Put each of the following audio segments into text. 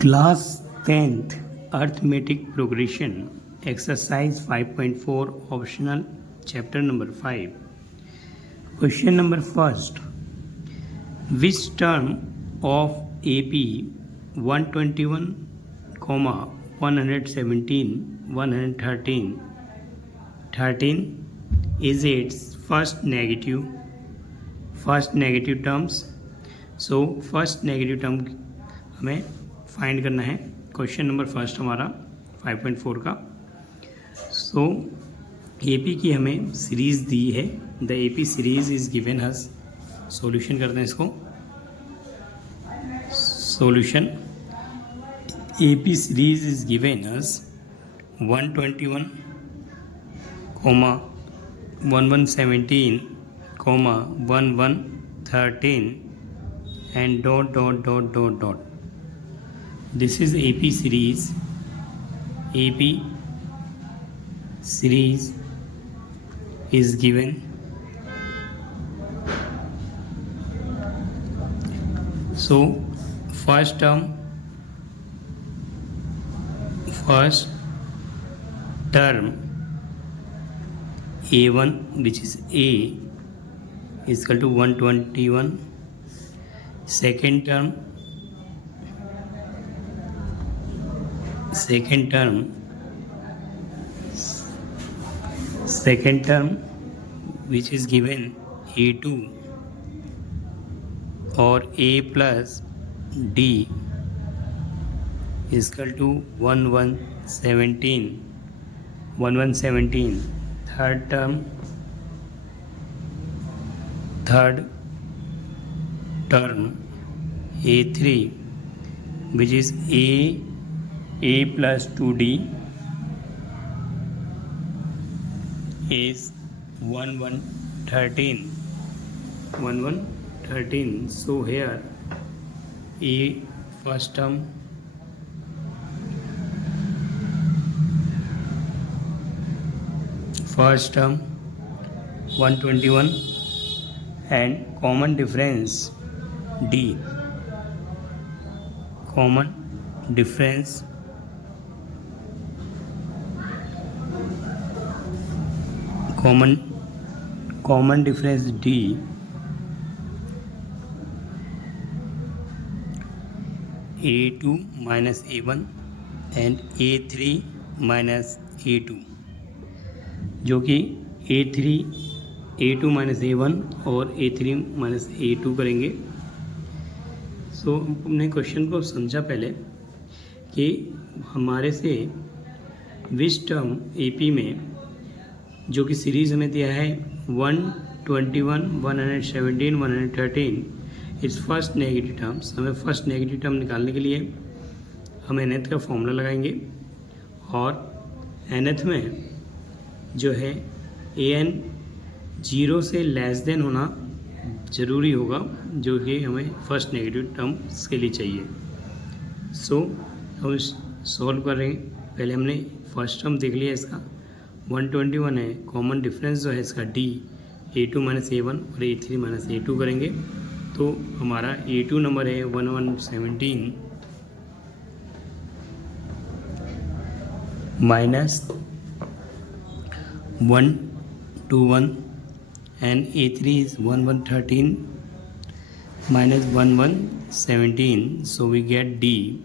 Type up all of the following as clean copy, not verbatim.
Class 10th Arithmetic Progression Exercise 5.4 Optional Chapter number 5. Question number first. Which term of AP 121, 117, 113 is its first negative terms? So first negative term हमें find करना है. Question number first हमारा 5.4 का. सो AP की हमें series दी है. The AP series is given us. Solution करते हैं इसको. Solution AP series is given us 121, 1117, 1113 and dot. This is AP series. AP series is given. So first term A1, which is A, is equal to 121. Second term which is given A2 or A plus D is equal to 1117. Third term A3, which is A plus 2D is 1113. So here A first term, first term 121 and common difference D. Common difference D A2 minus A1 and A3 minus A2, जो कि A2 minus A1 और A3 minus A2 करेंगे. सो हमने question को समझा पहले कि हमारे से विच टर्म एपी में जो कि सीरीज़ हमें दिया है 121, 117, 113 इट्स फर्स्ट नेगेटिव टर्म्स. हमें फर्स्ट नेगेटिव टर्म निकालने के लिए हम nth का फॉर्मूला लगाएंगे और nth में जो है an 0 से लेस देन होना ज़रूरी होगा, जो कि हमें फर्स्ट नेगेटिव टर्म्स के लिए चाहिए. सो हम सॉल्व कर रहे हैं. पहले हमने फर्स्ट टर्म देख लिया. इसका 121 है. कॉमन डिफरेंस जो है इसका D A2 माइनस A1 और A3 माइनस A2 करेंगे. तो हमारा A2 नंबर है 1117 minus 121 and A3 is 1113 minus 1117. So we get D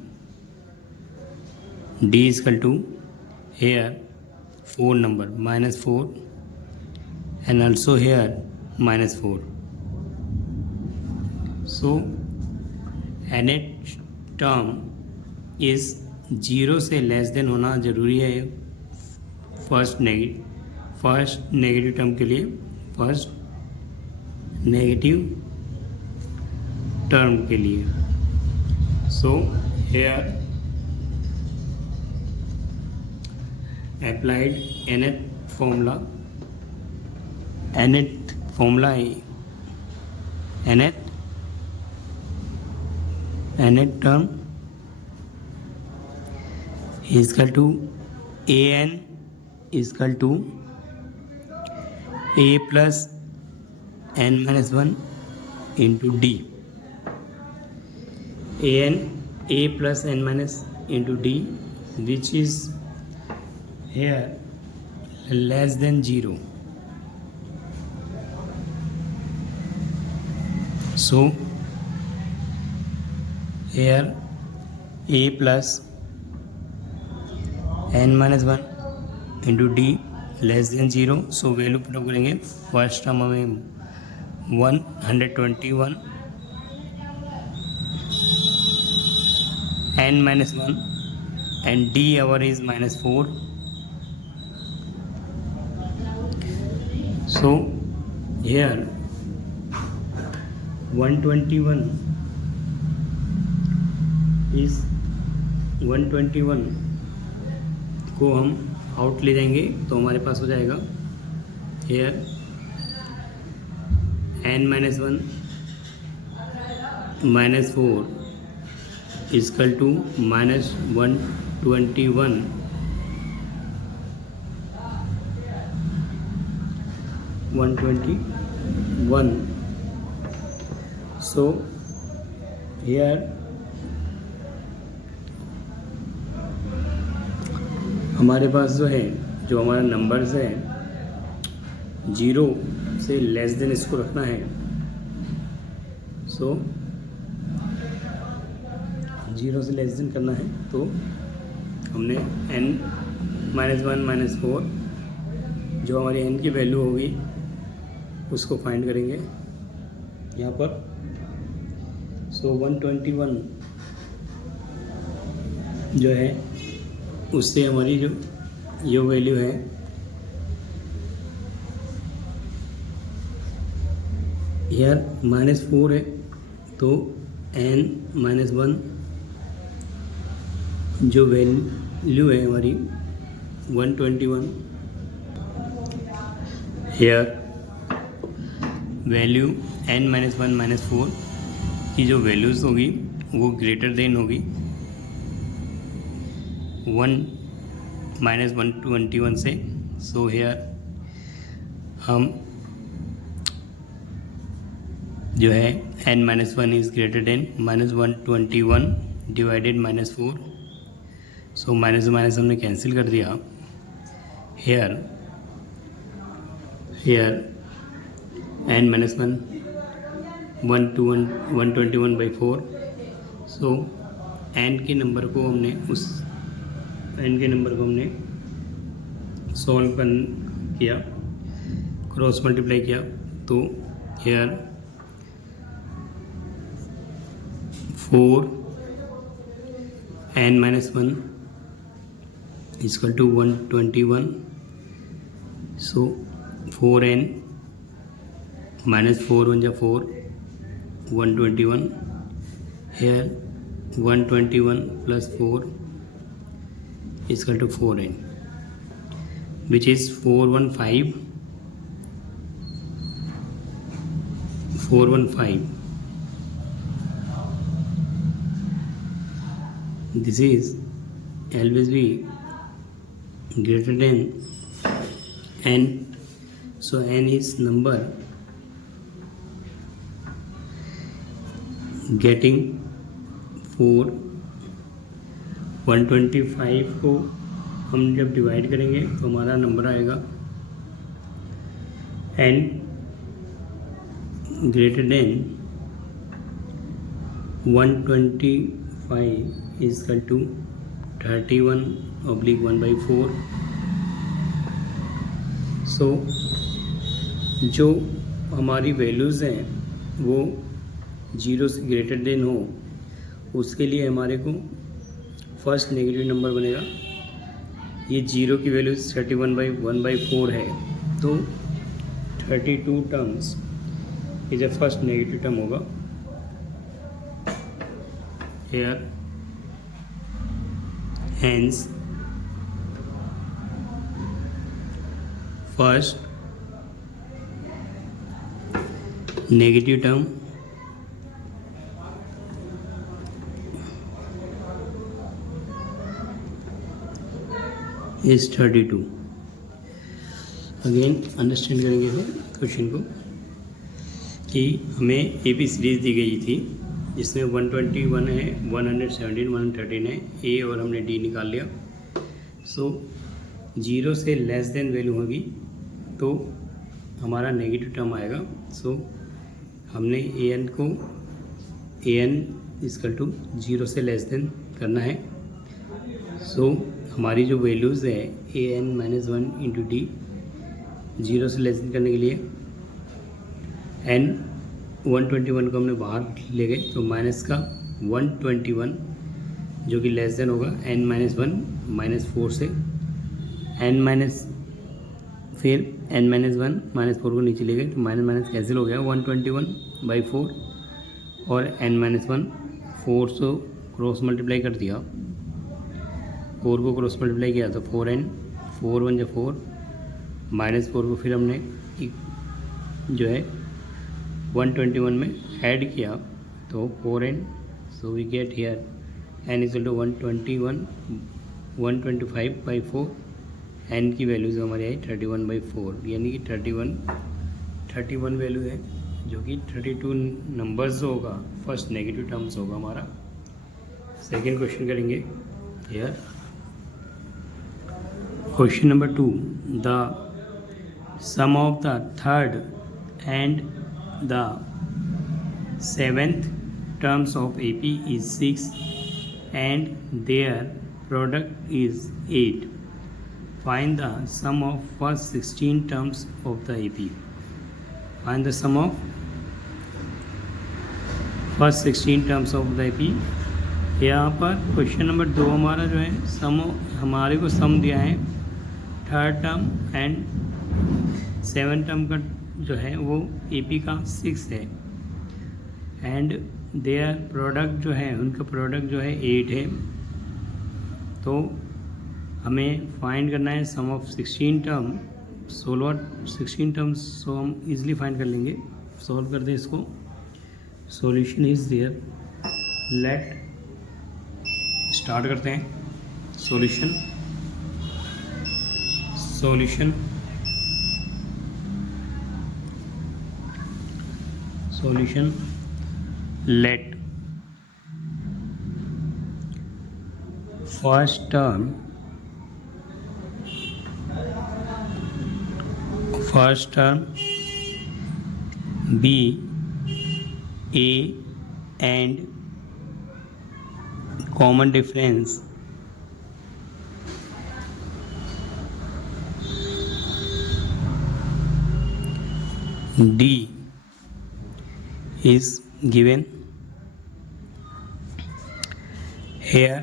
is equal to here 4 number minus 4 and also here minus 4. So nth term is 0 से less than होना ज़रूरी है first negative term के लिए. फर्स्ट नेगेटिव टर्म के लिए. So here applied nth formula है nth term is equal to an is equal to a plus n minus 1 into d. an a plus n minus into d, which is here less than 0. So here a plus n minus 1 into d less than 0. So value put up करेंगे. First term हमें 121 n minus 1 and d our is -4. So here 121 is 121 को हम out ले जाएंगे तो हमारे पास हो जाएगा hair n minus 1 minus 4 is equal to minus 121 121. So here हमारे पास जो है जो हमारा नंबर्स है 0 से लेस देन इसको रखना है. सो 0 से लेस देन करना है तो हमने n minus 1 minus 4 जो हमारी n की वैल्यू होगी उसको फाइंड करेंगे यहाँ पर. सो 121 जो है उससे हमारी जो ये वैल्यू है यार -4 है तो n minus 1 जो वैल्यू है हमारी 121 hair value n minus 1 minus 4 की जो वैल्यूज़ होगी वो ग्रेटर देन होगी 1 minus 121 से. सो हेयर हम जो है n minus 1 is greater than -121 divided -4. So minus minus हमने कैंसिल कर दिया. Here n minus 1 121/4. So n के नंबर को हमने सॉल्व किया, क्रॉस मल्टीप्लाई किया तो here 4 n minus 1 is equal to 121. So 4n minus 4 1 4 121. Here 121 plus 4 is equal to 4n, which is 415. This is always be greater than n. So n is number getting 4. 125 को हम जब divide करेंगे तो हमारा number आएगा n greater than 125 is equal to 31/1/4. So जो हमारी values हैं वो 0 से ग्रेटर देन हो उसके लिए हमारे को फर्स्ट नेगेटिव नंबर बनेगा. ये 0 की वैल्यू 31/1/4 है तो 32 terms is a first negative term होगा. Here hence first negative term is 32. Again understand करेंगे फिर क्वेश्चन को कि हमें एपी सीरीज़ दी गई थी जिसमें 121 है, 117, 113 है, ए और हमने डी निकाल लिया। सो 0 से लेस देन वैल्यू होगी तो हमारा नेगेटिव टर्म आएगा। सो हमने ए एन को इक्वल टू 0 से लेस देन करना है। सो हमारी जो वैल्यूज़ है an-1 इंटू डी 0 से लेस देन करने के लिए n 121 को हमने बाहर ले गए तो माइनस का 121 जो कि लेस देन होगा n-1 -4 से फिर n-1 -4 को नीचे ले गए तो माइनस कैंसिल हो गया 121/4 और n-1 4 से क्रॉस मल्टीप्लाई कर दिया, 4 को क्रॉस मल्टीप्लाई किया तो 4n 4 1 4 -4 को फिर हमने जो है 121 में ऐड किया तो 4n। So we get here n equal to 125/4। n की वैल्यूज़ हमारी आई 31/4 यानी कि 31 वैल्यू है जो कि 32 नंबर्स होगा, फर्स्ट नेगेटिव टर्म्स होगा हमारा। सेकेंड क्वेश्चन करेंगे here. Question number 2, the sum of the third and the seventh terms of AP is 6 and their product is 8. Find the sum of first 16 terms of the AP. Find the sum of first 16 terms of the AP। यहाँ पर question number 2 हमारा जो है सम, हमारे को सम दिया है third term and seven term का जो है वो AP का 6 है एंड देयर प्रोडक्ट जो है उनका प्रोडक्ट जो है 8 है। तो हमें फाइंड करना है sum of 16 term, 16 terms. So हम इजीली फाइंड कर लेंगे, सॉल्व कर दें इसको। Solution is there, let start करते हैं। Solution let first term be A and common difference D is given here।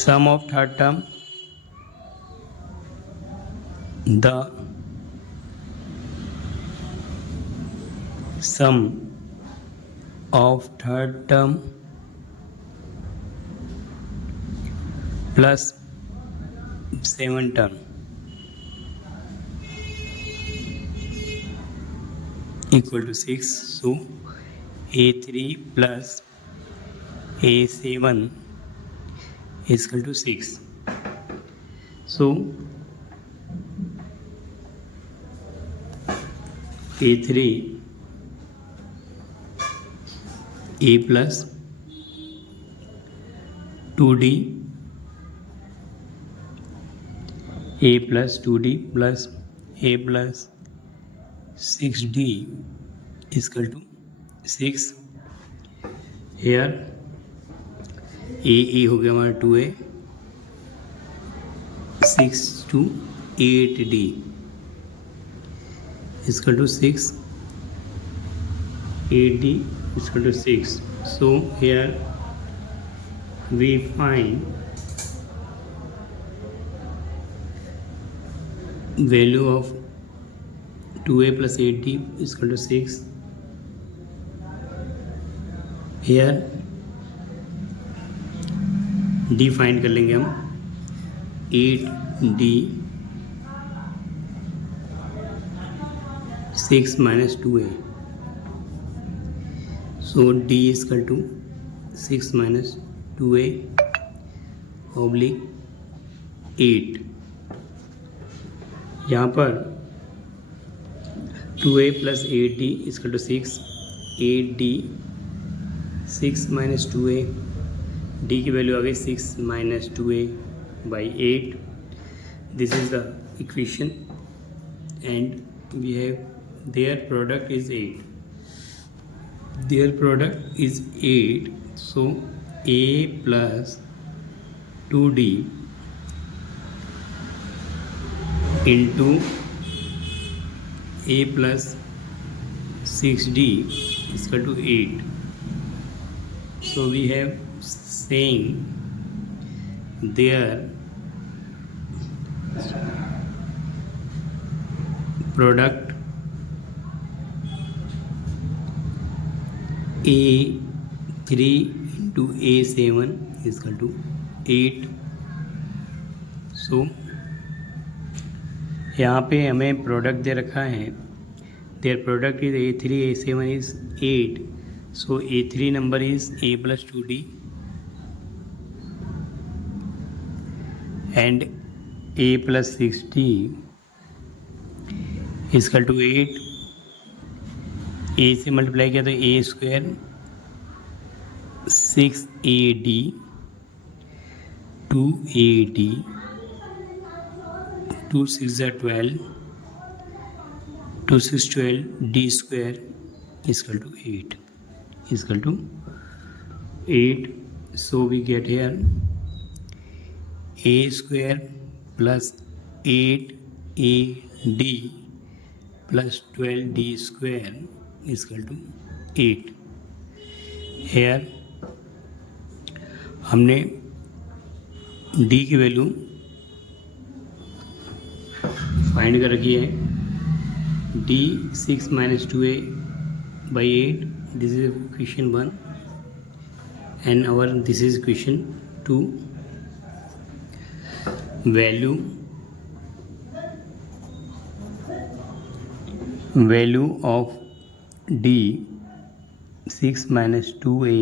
Sum of third term, the sum of third term plus 7 term equal to 6। So A3 plus A7 is equal to 6। So A3 A plus 2D A plus 2D plus A plus 6D is equal to 6। here ए हो गया हमारा 2A, 6 to 8D is equal to 6, 8D is equal to 6। so here we find value of 2A plus 8D is equal to 6। here D find कर लेंगे हम, 8D 6 minus 2A। so D is equal to 6 minus 2A oblique 8। यहाँ पर 2A plus 8D is equal to 6, 8D 6 minus 2a, d की value आ गई 6 minus 2a by 8. This is the equation and we have their product is 8. Their product is 8, so a plus 2d into a plus 6d is equal to 8. So we have saying their product A3 into A7 is equal to 8. So यहाँ पे हमें product दे रखा है. There product is A3, A7 is 8. So A3 number is A plus 2D and A plus 6D is equal to 8. ए से multiply किया तो ए square 6AD 2AD 2 6 12 2 6 12 D square is equal to 8 is equal to 8. So we get here a square plus 8AD plus 12D square is equal to 8. Here हमने d की value find कर रखी है. d 6 minus 2a by 8. This is equation 1 and this is equation 2. Value of d 6 minus 2a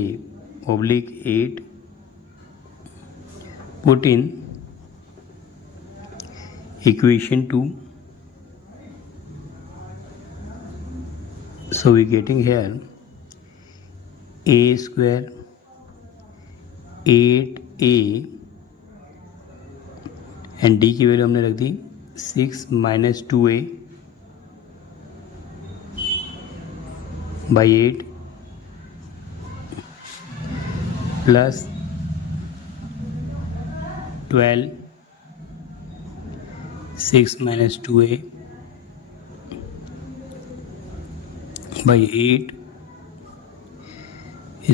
oblique 8 put in equation 2. So we getting here a square 8a and d की value हमने रख दी 6 minus 2a by 8 plus 12 6 minus 2a by 8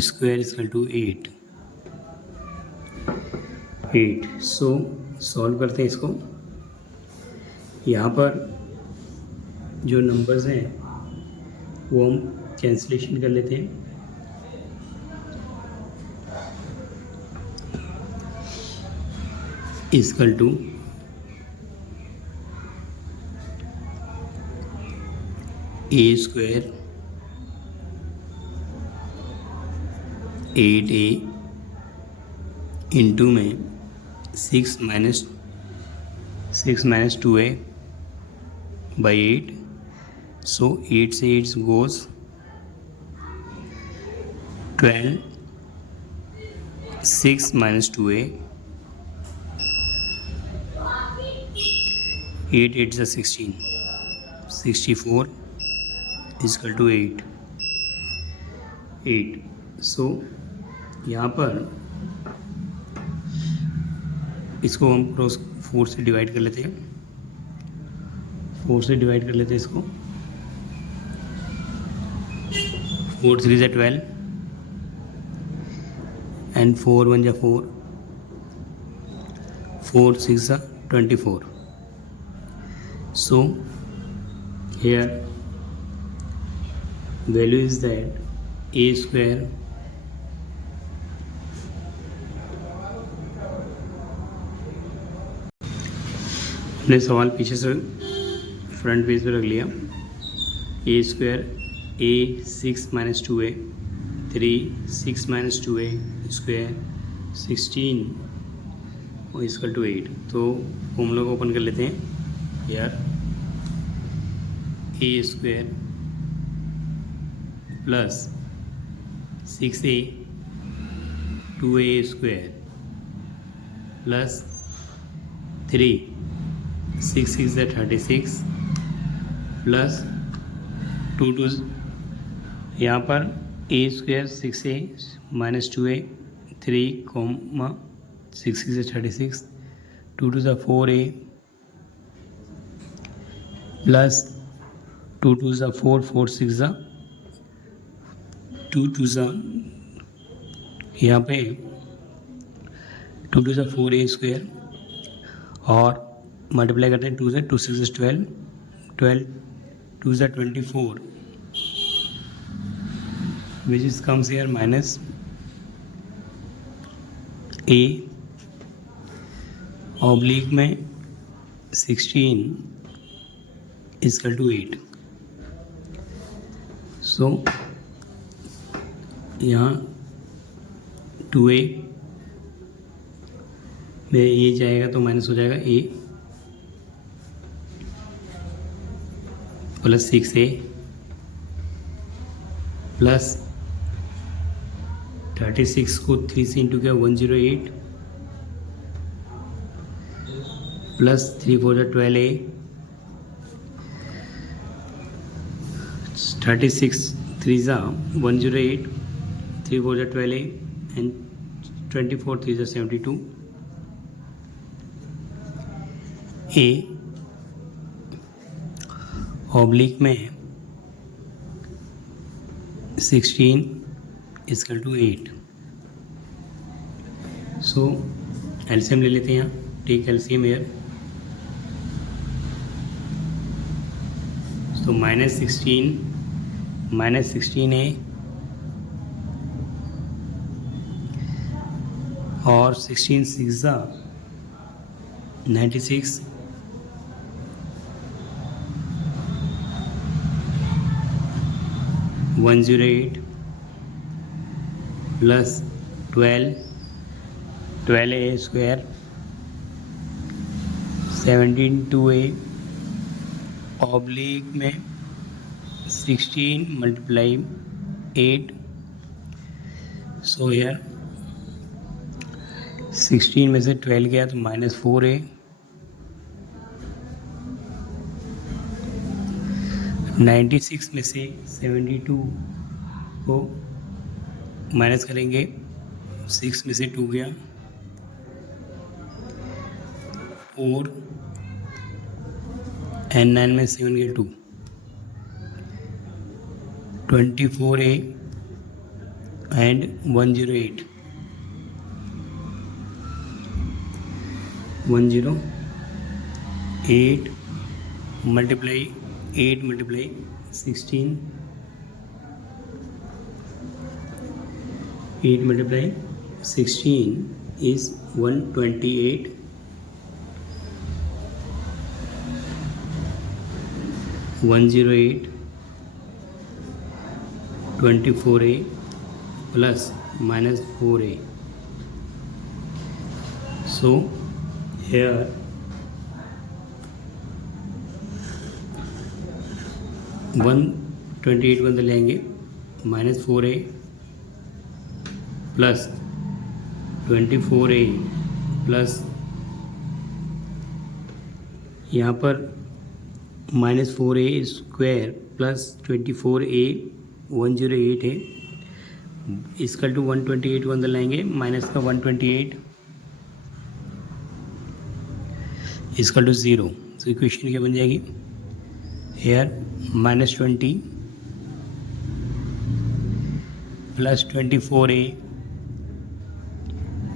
square is equal to 8. So solve करते हैं इसको. यहाँ पर जो numbers हैं वो हम कैंसिलेशन कर लेते हैं. Equal to a square 8a into में 6 minus 2a by 8. So 8 से 8 goes 12 6 minus 2a 8 8 is 16 64 is equal to 8. So यहाँ पर इसको हम क्रॉस 4 से डिवाइड कर लेते हैं. 4 से डिवाइड कर लेते हैं इसको. 4 3 is 12 and 4 1 is 4. 4 6 is 24. So here value is that a square हमने सवाल पीछे से फ्रंट पेज पे रख लिया. ए स्क्वायर ए 6 minus 2a 3 6 minus 2a square 16 और इक्वल टू 8. तो फॉर्मूला को ओपन कर लेते हैं. यार A square plus 6a 2a² plus 3 6 6 36 plus 2 2 यहाँ पर a² 6a minus 2a 3 comma 6 6 36 2 2 4a plus 2 2 4 4 6 2 2 यहाँ पे 2 2 4a² और मल्टीप्लाई करते हैं 2 से 2 6 12 12 2 24 which is comes here minus a oblique में 16 इक्वल टू 8। सो यहाँ 2a में ये जाएगा तो माइनस हो जाएगा a प्लस 6a प्लस 36 को 3 से इंटू किया 108 plus 3 4 12a 36 3 108 3 4 12a and 24 3 72 a oblique में 16 इक्वल टू 8। सो एलसीएम ले लेते हैं यहाँ, टेक एलसीएम हेयर। तो माइनस 16a और 16 6 96 108 प्लस 12a² 17 2a ऑब्लिक में 16 मल्टीप्लाई 8। सो यार 16 में से 12 गया तो माइनस 4a 96 में से 72 को माइनस करेंगे, 6 में से 2 गया 4 एंड 9 में 7 गया 2 24a and 108 108 multiply 8 multiply 16 8 multiply 16 is 128 108 24a plus minus 4a. So here 128 को अंदर लेंगे minus 4a plus 24a plus यहाँ पर माइनस 4a² प्लस 24a 108 है, इसका टू 128 को अंदर लाएंगे माइनस का 128 इसका टू 0। तो इक्वेशन क्या बन जाएगी here minus 20 plus 24a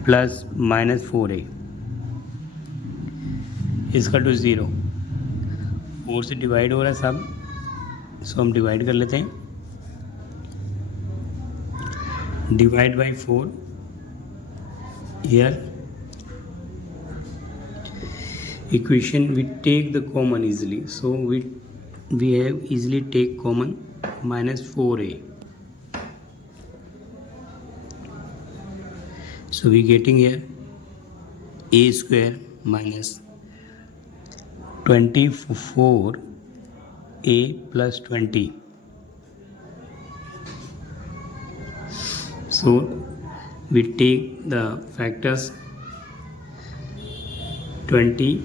plus minus 4a इसका टू 0। 4 से डिवाइड हो रहा है सब, सो हम डिवाइड कर लेते हैं। Divide by 4 here equation we take the common easily, so we have easily take common minus 4a, so we getting here a square minus 24a plus 20. So we take the factors 20,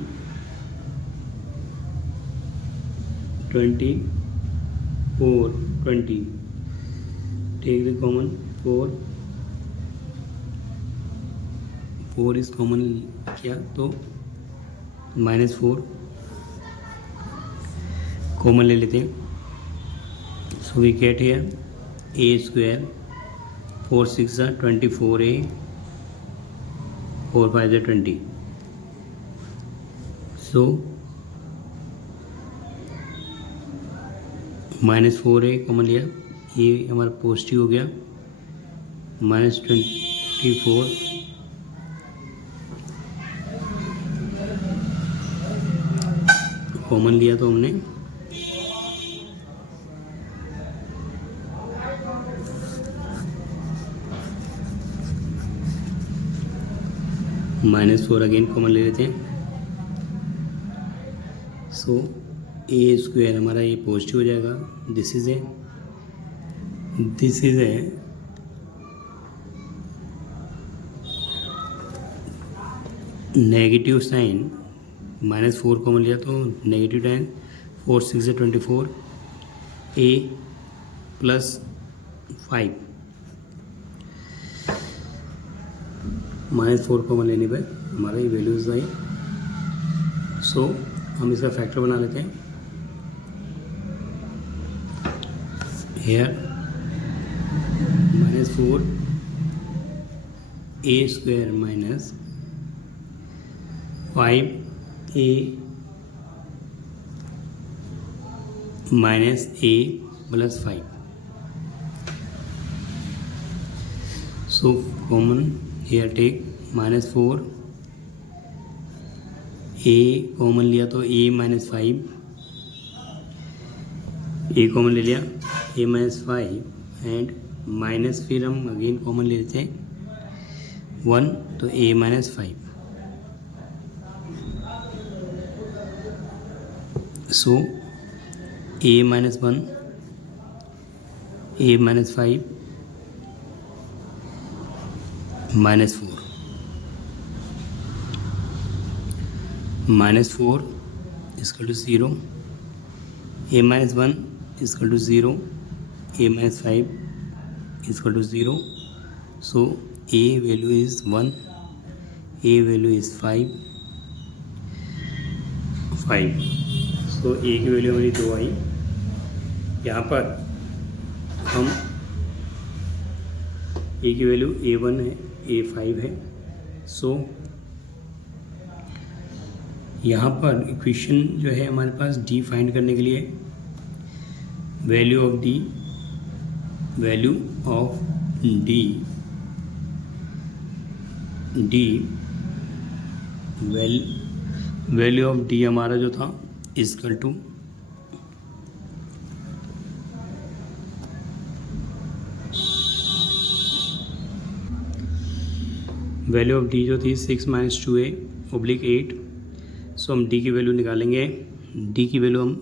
24, 20, take the common 4 is common किया तो -4 common ले लेते हैं. So we get here a square, 4 6 are 24a, 4 5 are 20. So -4a common लिया, ये हमारा positive हो गया. -24 कॉमन लिया तो हमने -4 अगेन कॉमन ले लेते हैं. सो ए स्क्वायर हमारा ये पॉजिटिव हो जाएगा. This is a negative sign. -4 common लिया तो नेगेटिव साइन. 4 6 है 24, a +5 -4 कॉमन लेने पर हमारा ये वैल्यूज आई. सो हम इसका फैक्टर बना लेते हैं. Here -4 a square -5a -a +5. So common here take -4, a common लिया तो a -5, a कॉमन ले लिया a -5 एंड माइनस फिर हम अगेन कॉमन ले लेते हैं 1 तो a -5. So a -1 a -5 -4 -4 equal to 0, a -1 equal to 0, a -5 equal to 0. So a value is 1, a value is 5. So a की वैल्यू हमारी 2 आई. यहाँ पर हम a की वैल्यू a1 है, a5 है. सो यहाँ पर इक्वेशन जो है हमारे पास d फाइंड करने के लिए value of d value of d हमारा जो था equal to value of d जो थी 6 - 2a/8. सो हम d की वैल्यू निकालेंगे. d की वैल्यू हम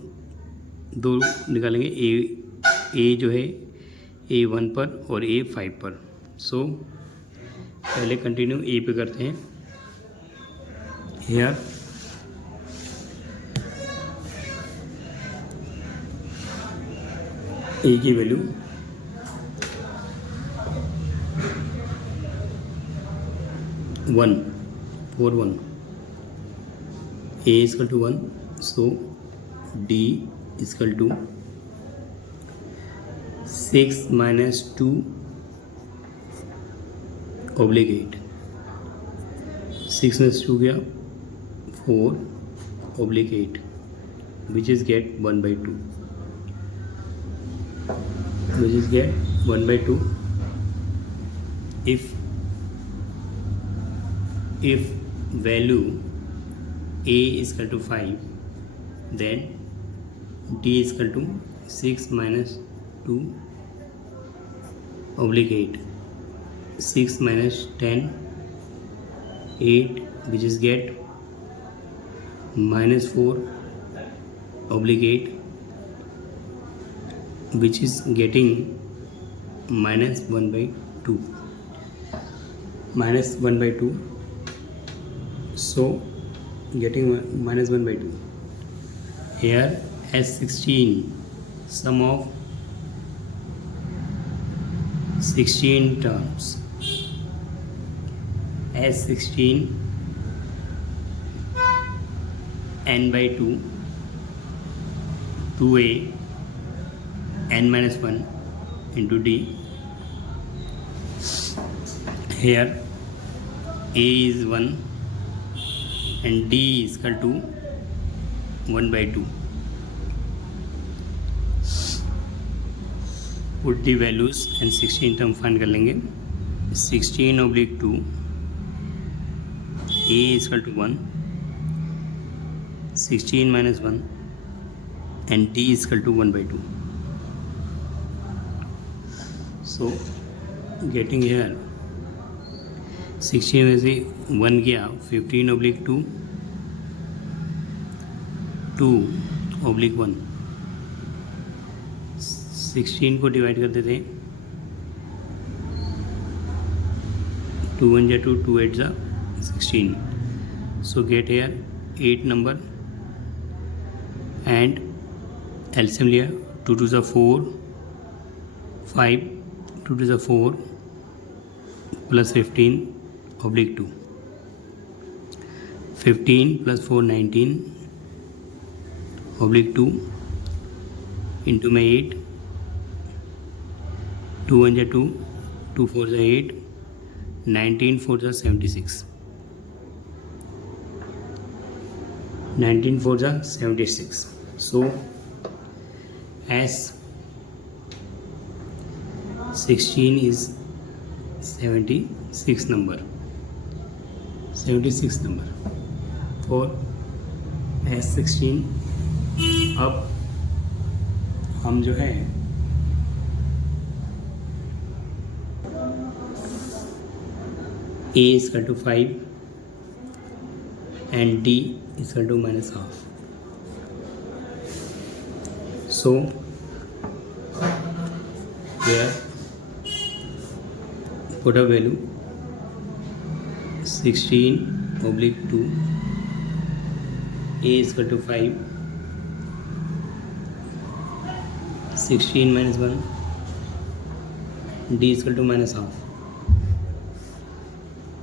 2 निकालेंगे, a जो है a1 पर और a5 पर. सो पहले कंटिन्यू a पे करते हैं. हेयर a की value 1 4 1, a equal to 1. So d equal to 6 - 2/8. 6 में 2 गया 4/8 which is get 1/2. Which is get 1/2. If value a is equal to 5, then d is equal to 6 - 2/8. 6 - 10 8 which is get -4/8 which is getting -1/2. minus 1 by 2. So getting minus 1 by 2. Here S16, sum of 16 terms. S16 n by 2, 2a n minus 1 into d. Here a is 1 and d is equal to 1 by 2. Put the values and 16 term find कर लेंगे. 16/2 a is equal to 1, 16 minus 1 and d is equal to 1 by 2. So getting here 16 में से 1 गया, 15/2 2/1. 16 को divide कर देते हैं. 2 1 जा 2, 2 8 जा 16. So get here 8 number and LCM लिया. 2 2 जा 4, 5, 2 2 जा 4 plus 15/2. 15 plus 4 19/2 into my 8. 2 1 जा 2, 2 4 जा 8, 19 4 जा 76. 19 4 जा 76. So S16 is 76 number. 76 number for S16. अब हम जो है A is equal to 5 and D is equal to minus half. So here put a value 16/2. A is equal to 5. 16 minus 1. D is equal to minus half.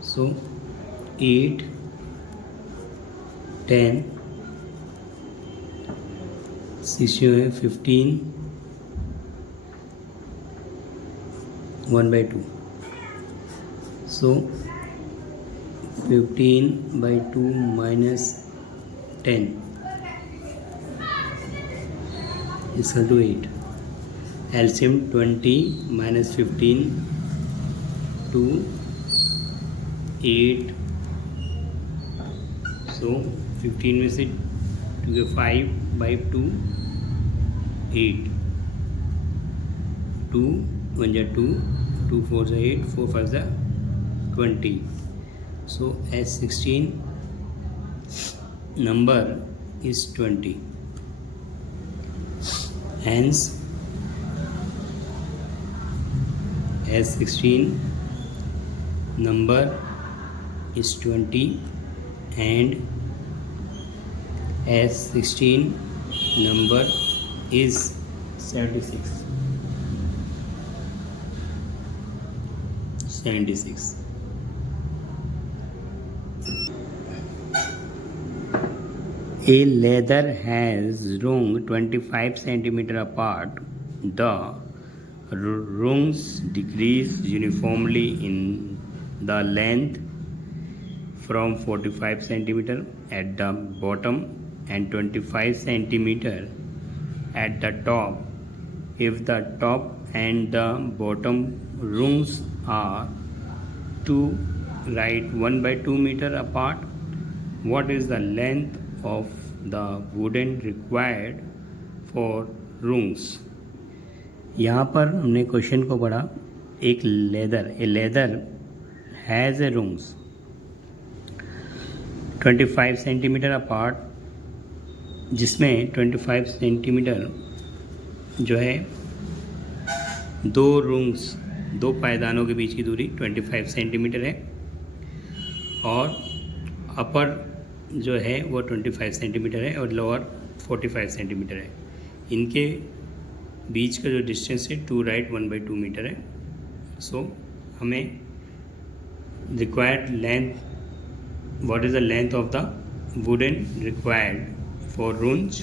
So 8, 10, 16, 15, 1 by 2. So 15 by 2 minus 10 is equal to 8. LCM 20 minus 15 to 8. So 15 में से 5 by 2 8. 2 1 जा 2, 2 4 जा 8, 4 5 जा 20. So S16 number is 20. Hence S16 number is 20 and S16 number is 76. 76. A leather has rung 25 cm apart. The rungs decrease uniformly in the length from 45 cm at the bottom and 25 cm at the top. If the top and the bottom rungs are to right 1 by 2 meter apart, what is the length of the wooden required for rungs? यहाँ पर हमने question को पढ़ा. एक leather has a rungs 25 centimetre apart, जिसमें 25 centimetre जो है दो rungs, दो पायदानों के बीच की दूरी 25 सेंटीमीटर है. और अपर जो है वो 25 सेंटीमीटर है और लोअर 45 सेंटीमीटर है। इनके बीच का जो डिस्टेंस है 2 राइट 1/2 मीटर है। सो हमें required length, what is the length of the wooden required for rungs,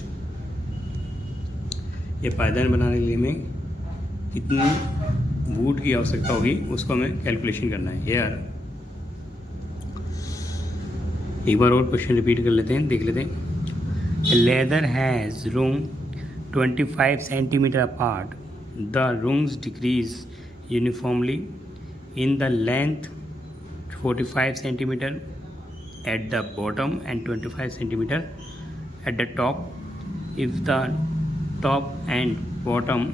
ये पायदान बनाने के लिए हमें कितनी वुड की आवश्यकता होगी उसको हमें कैलकुलेशन करना है। यार एक बार और क्वेश्चन रिपीट कर लेते हैं, देख लेते हैं। Leather has room 25 centimetre apart, the rungs decrease uniformly in the length 45 centimeter at the bottom and 25 centimeter at the top. If the top and bottom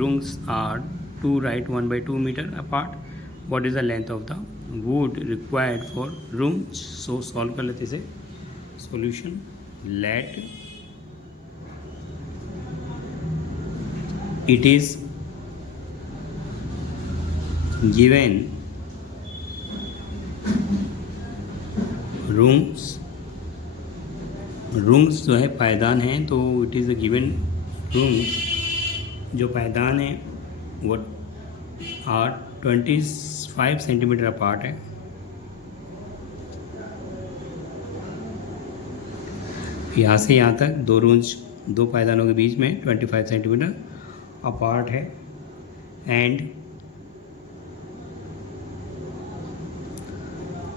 rungs are 2 right 1/2 meter apart, what is the length of the wood required for rungs? So solve कर लेते से solution. Let it is given rungs जो है पायदान है, तो it is given rungs जो पायदान है वो आर 25 सेंटीमीटर अपार्ट है। यहाँ से यहाँ तक दो पायदानों के बीच में 25 सेंटीमीटर अपार्ट है। And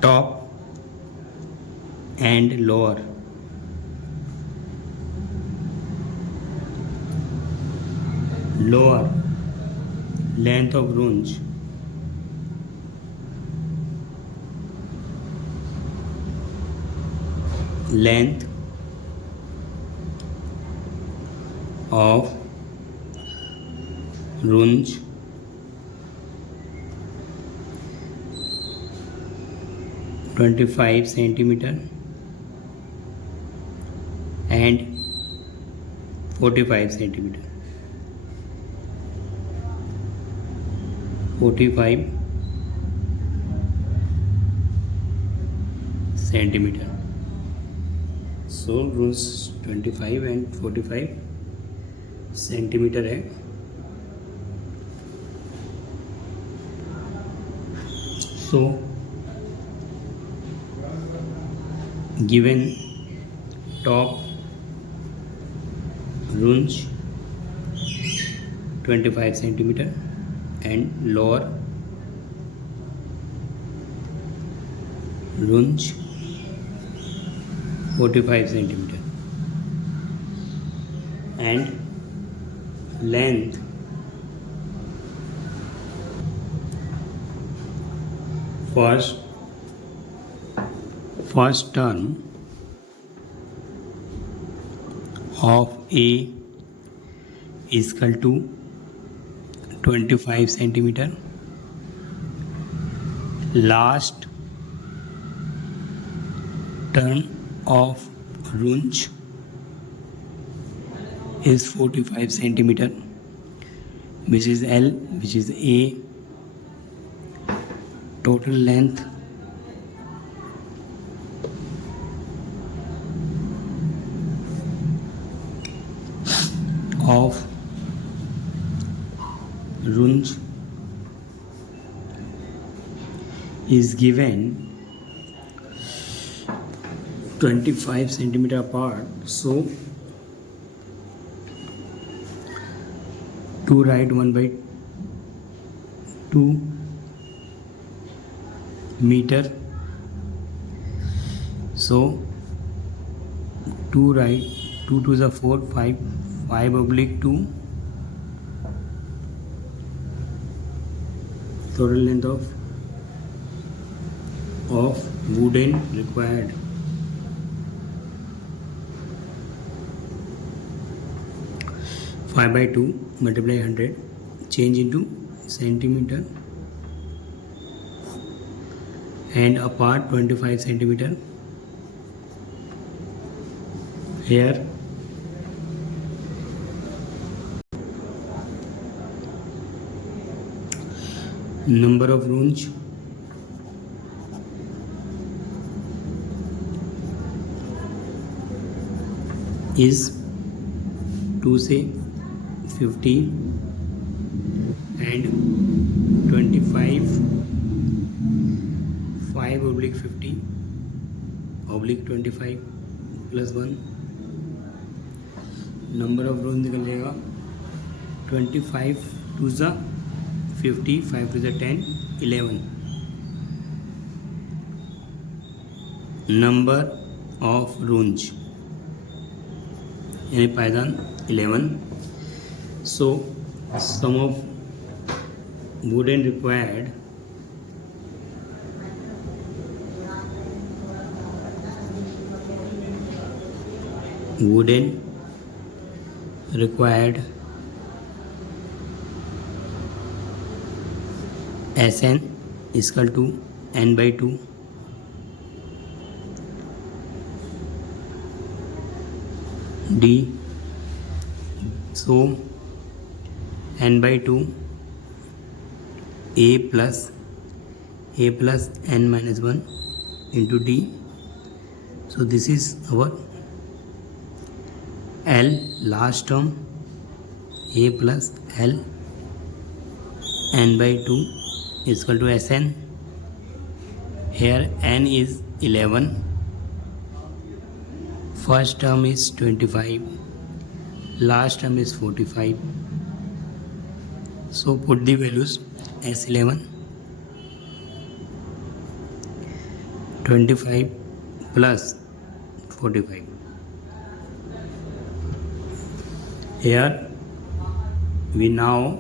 top and lower length of runge length of runge (25 centimeter) and 45 centimeter. 45 centimeter. So runge 25 and 45 centimetre है। So given top runge 25 centimetre and lower runge 45 centimetre and length first term of A is equal to 25 centimeter. Last term of runge is 45 centimeter, which is L, which is A. Total length of runge is given 25 centimeter apart. So 2 right 1/2 meter. So 2 right 2 to the 4 5/2. Total length of wooden required 5/2 multiply 100 change into centimeter and apart 25 centimeter. Here number of runge is 2 से 50 and 25 5/50 /25 +1 number of रोज निकल जाएगा 25 2 ज़ा 50 5 2 ज़ा 10 11 number of रूंज यानी पायदान 11. So sum of wooden required Sn equal to n/2 d. So n/2 a plus n-1 into d. So this is our L last term, a plus L n/2 is equal to Sn. Here n is 11, first term is 25, last term is 45. So put the values S11 25 plus 45. Here we now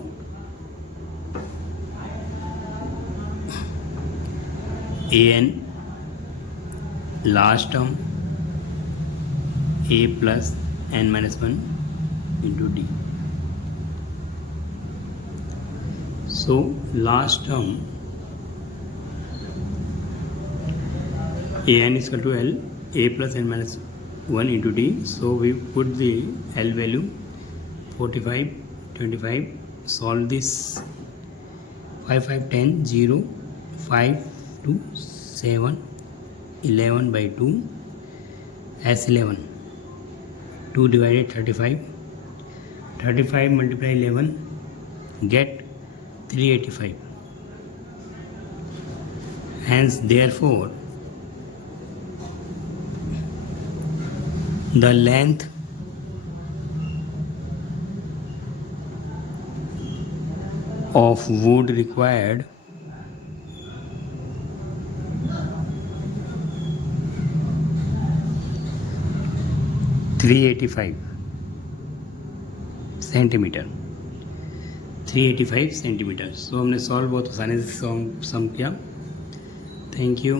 An last term a plus n-1 into d. So last term An is equal to L a plus n-1 into d. So we put the L value 45 25. Solve this 5 5 10 0 5 2 7 11/2 S11 2 divided 35 multiply 11 get 385. Hence therefore the length of wood required centimetre 385 centimetre. So हमने solve बहुत आसानी से sum किया. Thank you.